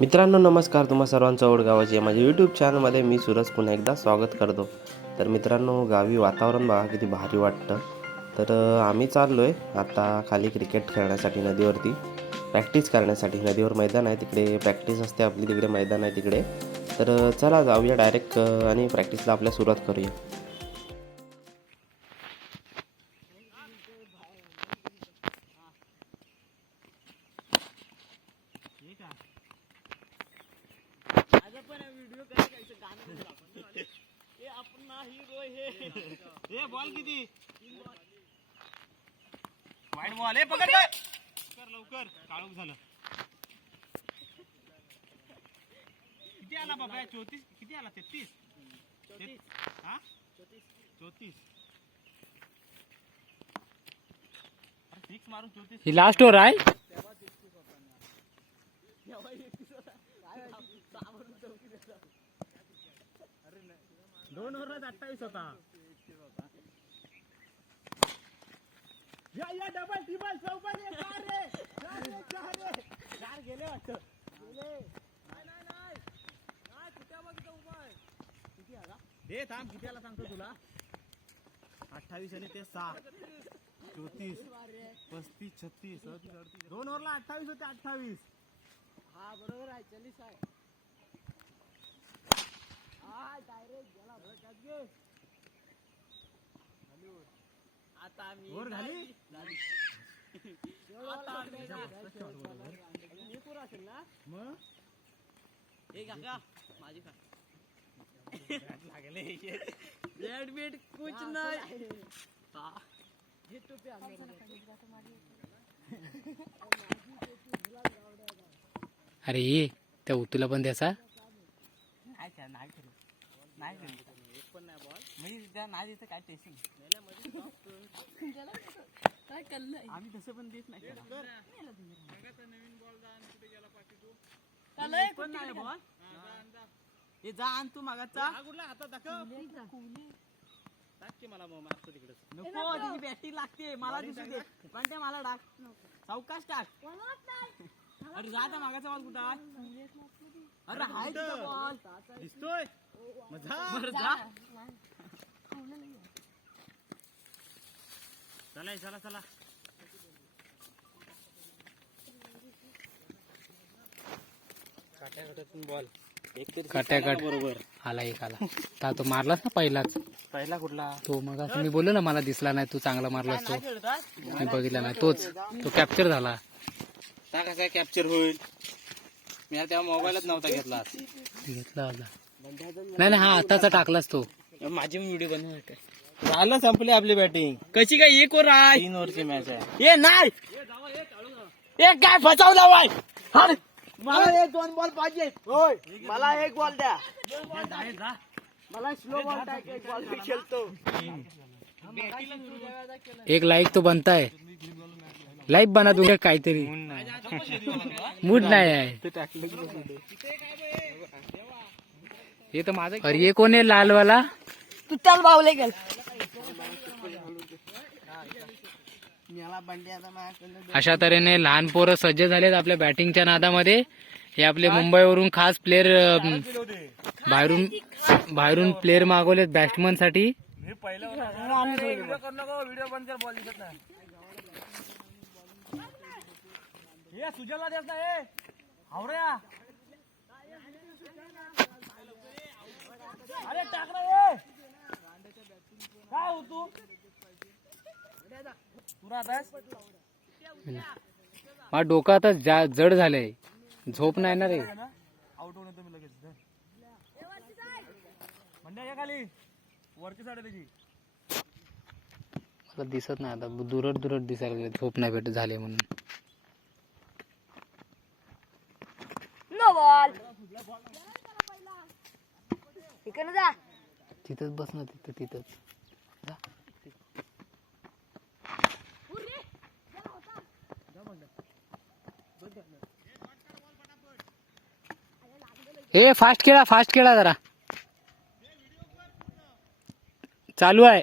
मित्रांनो नमस्कार. तुम्हा सर्वांचं ओढ गावाची माझ्या यूट्यूब चॅनलमध्ये मी सूरज पुन्हा एकदा स्वागत करतो. तर मित्रांनो गावी वातावरण बघा किती भारी वाटतं. तर आम्ही चाललो आहे आता खाली क्रिकेट खेळण्यासाठी नदीवरती. प्रॅक्टिस करण्यासाठी नदीवर मैदान आहे. तिकडे प्रॅक्टिस असते आपली तिकडे मैदान आहे तिकडे. तर चला जाऊया डायरेक्ट आणि प्रॅक्टिसला आपल्या सुरुवात करूया. काळोख झालं. किती आला बाबा? चौतीस? किती आला? तेहतीस? हा? चौतीस. फिक्स मारून चौतीस. ही लास्ट ओव्हर आहे? दोन ओव्हरला अठ्ठावीस होता. या या डबल टिबल चौपट ये चार रे. चार रे चार रे. चार गेले वाटतं. गेले. नाही नाही नाही. नाही कुठे बघ इथं उभा आहे. किती आला? हे थांब कितीला सांगतो तुला. अठ्ठावीस आणि ते सहा चौतीस. पस्तीस छत्तीस. सदतीस अडतीस दोन ओव्हरला अठ्ठावीस होते अठ्ठावीस. हा बरोबर आहे चाळीस आहे. आता मी वर झाली? मग? हे काका माझी खा. लागले बीट कुछ नाही. अरे ये त्या उतूला पण द्याचा नाही नाही करू एक पण नाही बॉल म्हणजे त्या नाही देतं काय टेस्टिंग आम्ही तसं पण देत नाही एक पण नाही बॉल. हे जा आण तू मागाचा. कुठला हातात दाखव. टाक की मला मग मारतो तिकडे नको तिची बॅटिंग लागते. मला दिसू दे. पण ते मला टाक. सावकाश टाक. अरे जा त्या मागाचा बॉल कुठं? अरे हाय बॉल. दिसतोय. बरं जा. चला चला चला. बॉल काट्याकाट. बरोबर. आला एक आला. ता तो मारलास ना पहिलाच. पहिला कुठला? तो मग असं मी बोललो ना मला दिसला नाही तू चांगला मारलास तो. मी बघितला नाही तोच. तो कॅप्चर झाला. ता कसा कॅप्चर होईल? मी आता तेव्हा मोबाईलच नव्हता घेतला. घेतला नाही नाही हा आताचा टाकलास तो. माझी व्हिडिओ बनवते झालं संपली आपली बॅटिंग कशी काय एक ओव्हर आहे? तीन ओव्हरची मॅच आहे. ये नाही! एक काय फसवला वाय. मला एक दोन बॉल पाहिजे. होय मला एक बॉल द्या. मला स्लो बॉल एक बॉल मी खेळतो. एक लाईक तो बनताय. लाईक बना तुम्ही काहीतरी. मूड नाही आहे. हे तर माझं अरे हे कोण आहे लालवाला? तुटाल बावले गेल. अशा तऱ्हेने लहान पोरं सज्ज झालेत आपल्या बॅटिंगच्या नादामध्ये. हे आपले मुंबईवरून खास प्लेअर बाहेरून बाहेरून प्लेअर मागवलेत बॅट्समनसाठी. मी पहिला व्हिडिओ करू नको व्हिडिओ बंद कर बॉल दिसत नाही हे सुजलला देत नाही हावऱ्या अरे ये काय हो तू? माझं डोकं आता जा- जड झालंय. झोप नाही ना रे. आउट होऊन तुम्ही लगेच या खाली? वरची साईड आहे त्याची. मला दिसत नाही आता. दुरट दुरट दिसायला लागले. झोप नाही भेटत झाले म्हणून. इकडे जा. तिथंच बस ना तिथं तिथंच. जा. ए फास्ट खेळा फास्ट खेळा जरा. चालू आहे.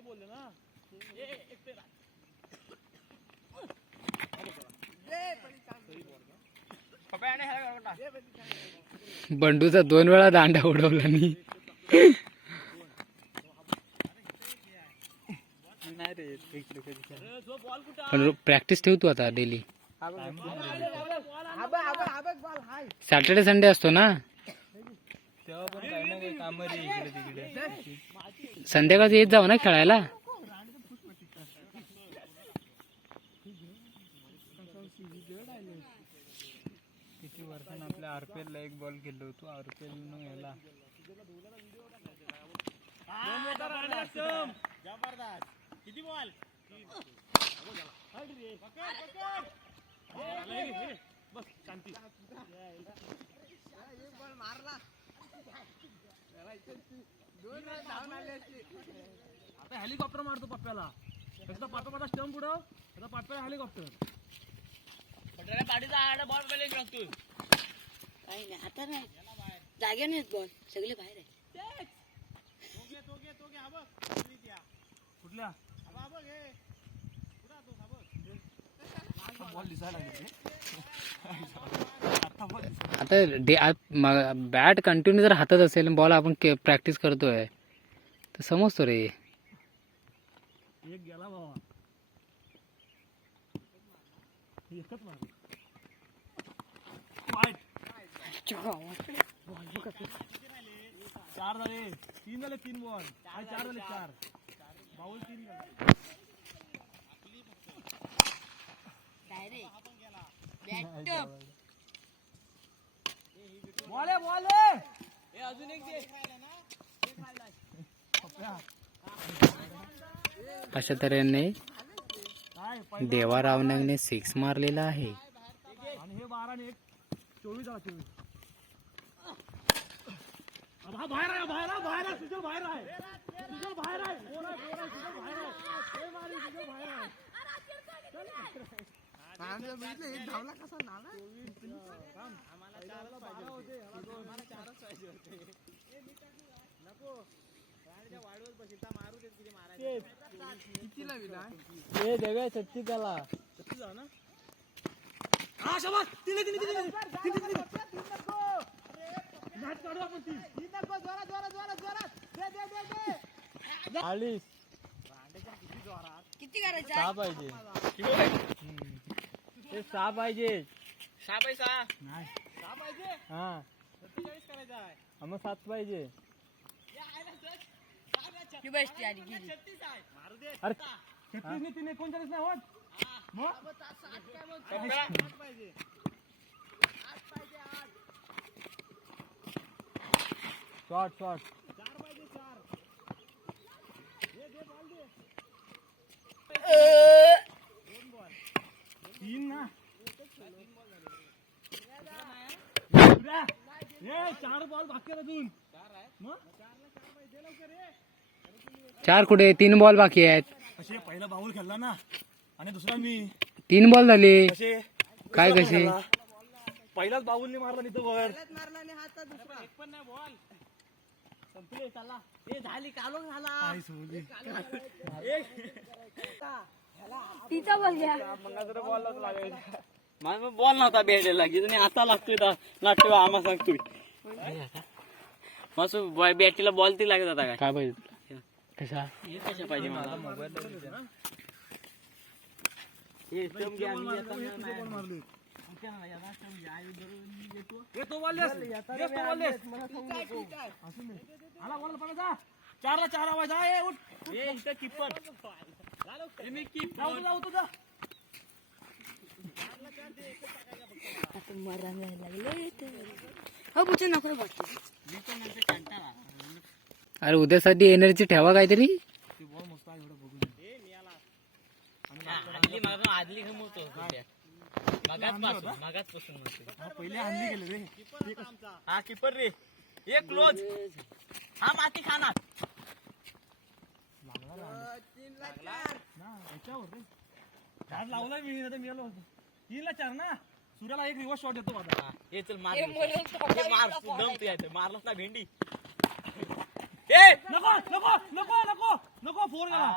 बोलले ना बंडूचा दोन वेळा दांडा उडवला मी जो बॉल कुठं पण प्रॅक्टिस ठेव तू आता डेली सॅटर्डे संडे असतो ना संध्याकाळचं येत जाऊ ना खेळायला? किती वर्षांनी आपल्या आरपीएल ला एक बॉल खेळलो होतो. आरपीएल न याला जबरदस्त किती बॉल बस शांती आता हेलिकॉप्टर मारतो पप्प्याला. एकदा पापा पाटा स्टंप उडव आता पप्प्याला हेलिकॉप्टर काही नाही आता नाही. जागे नाहीत बॉल सगळे बाहेर आहे कुठल्या? बॉल दिसायला लागले आता डे बॅट कंटिन्यू जर हातात असेल बॉल आपण प्रॅक्टिस करतोय तर समजतो रे. एक गेला बाबा एकच मार चार झाले. तीन झाले तीन बॉल चार झाले चार? बाउल तीन झाले. बॉल आहे बॉल आहे. अजून एक दे. अशा तऱ्हेने देवा रावनागने सिक्स मारलेला आहे. आणि हे छत्ती त्याला हा शाबास! तिने तिने तिने तिने तिने काढू आपण ती. नको जोरात जोरात जोरात जोरात. दे दे दे दे. किती करायचं? सहा पाहिजे. ते सहा पाहिजे. सहा पैसा? नाही. सहा पाहिजे? हा. सत्तेचाळीस करायचा आहे. मग सात पाहिजे. ही बेस्ट आली गेली. छत्तीस आहे मारू अरे छत्तीस ने एकोणचाळीस नाही होत? मग? पाहिजे शॉर्ट शॉर्ट चार पाहिजे चार तीन ना. उद्या. ए, चार बॉल बाकी आहेत अजून. मग? चार कुठे? तीन बॉल बाकी आहेत. असे पहिला बाऊल खेळला ना? आणि दुसरा मी. तीन बॉल झाले. कसे? काय कसे? पहिलाच बाऊलने मारला नाही तो वर. एक पण नाही बॉल संपले चला ए झाली कालो झाला तिचा बॉल घ्या मला बॉल नव्हता भेटायला. की तुम्ही आता लागतोय नाट्य आम्हा सांगतोय. मस्त बॅटीला बॉल ती लागत होता काय? काय पाहिजे कशा? कशा पाहिजे मला मी. चारला चार आवाज. आहे उठ. किपर मी किपर आता मरण लागले हो पुढचे नको बघतो अरे उद्यासाठी एनर्जी ठेवा काहीतरी. आदली मागं आदली घुमवतो पहिले रे हा किपर रे एक क्लोज हा माती खाणार लावला मी आता मिळालो होतो तीनला चार ना सूर्याला एक रिवर्स शॉट येतो माझा हे. चल मार हे मार दम ना भेंडी ए नको नको नको नको नको फोन गेला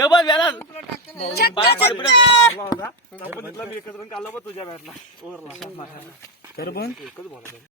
गबा बेला